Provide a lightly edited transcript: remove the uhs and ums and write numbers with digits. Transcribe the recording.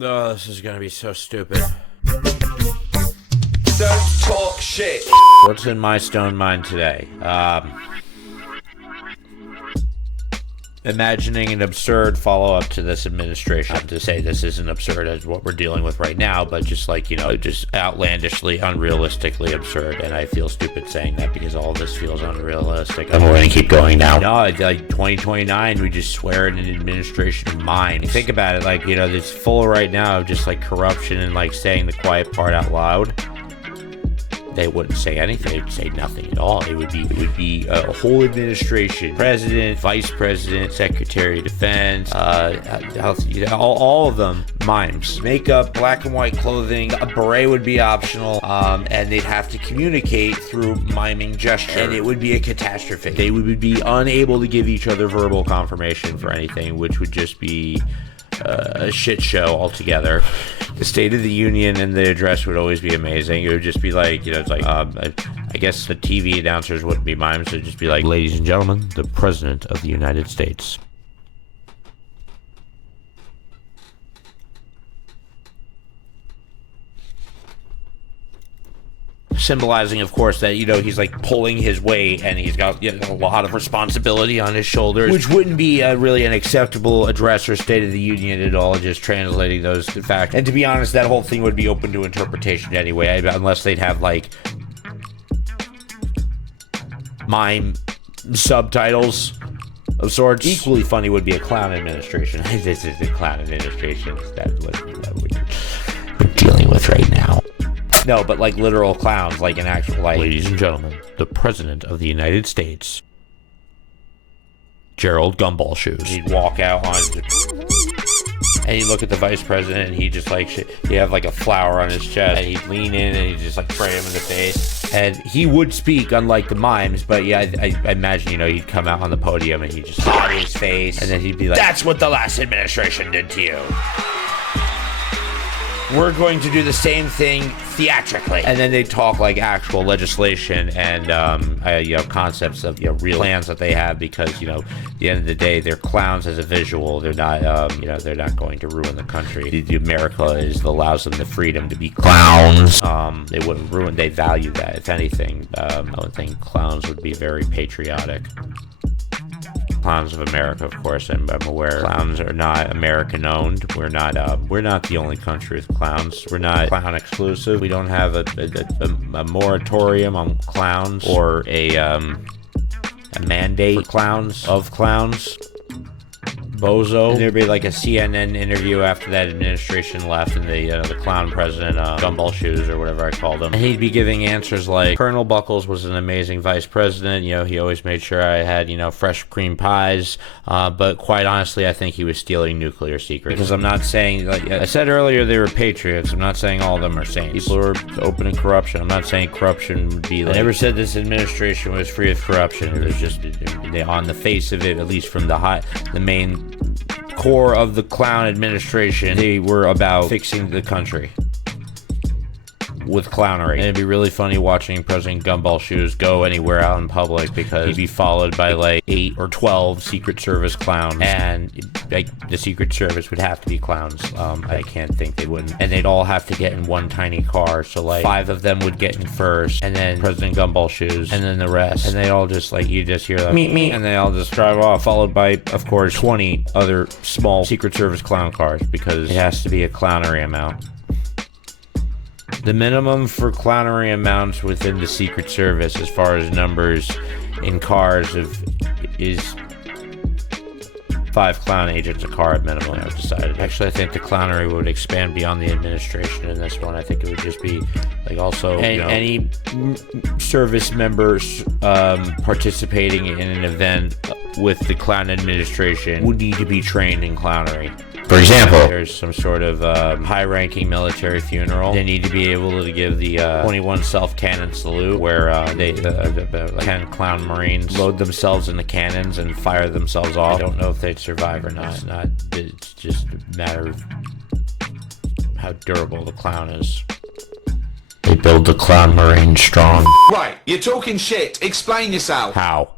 Oh, this is gonna be so stupid. Don't talk shit. What's in my stone mind today? Imagining an absurd follow-up to this administration. Not to say this isn't absurd as what we're dealing with right now, but just like, just outlandishly, unrealistically absurd. And I feel stupid saying that because all of this feels unrealistic. I'm going to keep going now. No, like 2029, we just swear in an administration of Mimes. Think about it, like, it's full right now of just like corruption and like saying the quiet part out loud. They wouldn't say anything. They'd say nothing at all. It would be a whole administration, president, vice president, secretary of defense, all of them. Mimes, makeup, black and white clothing. A beret would be optional, and they'd have to communicate through miming gesture, and it would be a catastrophe. They would be unable to give each other verbal confirmation for anything, which would just be a shit show altogether. The State of the Union and the address would always be amazing. It would just be like, it's like, I guess the TV announcers wouldn't be Mimes. It would just be like, ladies and gentlemen, the President of the United States. Symbolizing, of course, that, he's like pulling his weight and he's got a lot of responsibility on his shoulders, which wouldn't be really an acceptable address or State of the Union at all, just translating those to fact. And to be honest, that whole thing would be open to interpretation anyway, unless they'd have like mime subtitles of sorts. Equally funny would be a clown administration. This is a clown administration. That's what we're dealing with right now. No, but like literal clowns, like an actual, like, ladies and gentlemen, the President of the United States, Gerald Gumball Shoes. He'd walk out on, and he'd look at the Vice President, and he'd just like, he'd have like a flower on his chest, and he'd lean in, and he'd just like spray him in the face. And he would speak, unlike the Mimes, but yeah, I imagine, he'd come out on the podium, and he'd just hot his face, and then he'd be like, that's what the last administration did to you. We're going to do the same thing theatrically. And then they talk like actual legislation and, concepts of, real plans that they have because, at the end of the day, they're clowns as a visual. They're not, they're not going to ruin the country. America allows them the freedom to be clowns. They wouldn't ruin, they value that. If anything, I would think clowns would be very patriotic. Clowns of America, of course, I'm aware. Clowns are not American-owned. We're not the only country with clowns. We're not clown exclusive. We don't have a moratorium on clowns or a mandate for clowns of clowns. Bozo. And there'd be like a CNN interview after that administration left, and the clown president, Gumball Shoes or whatever I called him, and he'd be giving answers like, Colonel Buckles was an amazing vice president. He always made sure I had fresh cream pies. But quite honestly, I think he was stealing nuclear secrets. Because I'm not saying, like I said earlier, they were patriots. I'm not saying all of them are saints. People are open in corruption. I'm not saying corruption would be like, I never said this administration was free of corruption. It was just on the face of it, at least from the main core of the clown administration, they were about fixing the country with clownery. And it'd be really funny watching President Gumball Shoes go anywhere out in public because he'd be followed by like 8 or 12 Secret Service clowns, and like the Secret Service would have to be clowns. I can't think they wouldn't. And they'd all have to get in one tiny car, so like 5 of them would get in first, and then President Gumball Shoes, and then the rest, and they all just like, you just hear them meet, and they all just drive off, followed by, of course, 20 other small Secret Service clown cars, because it has to be a clownery amount. The minimum for clownery amounts within the Secret Service, as far as numbers in cars, is 5 clown agents a car at minimum, I've decided. Actually, I think the clownery would expand beyond the administration in this one. I think it would just be like also any service members participating in an event with the clown administration would need to be trained in clownery. For example, there's some sort of high-ranking military funeral. They need to be able to give the 21 self-cannon salute, where they 10 clown Marines load themselves in the cannons and fire themselves off. I don't know if they'd survive or not. It's just a matter of how durable the clown is. They build the clown Marine strong. Right, you're talking shit. Explain yourself. How?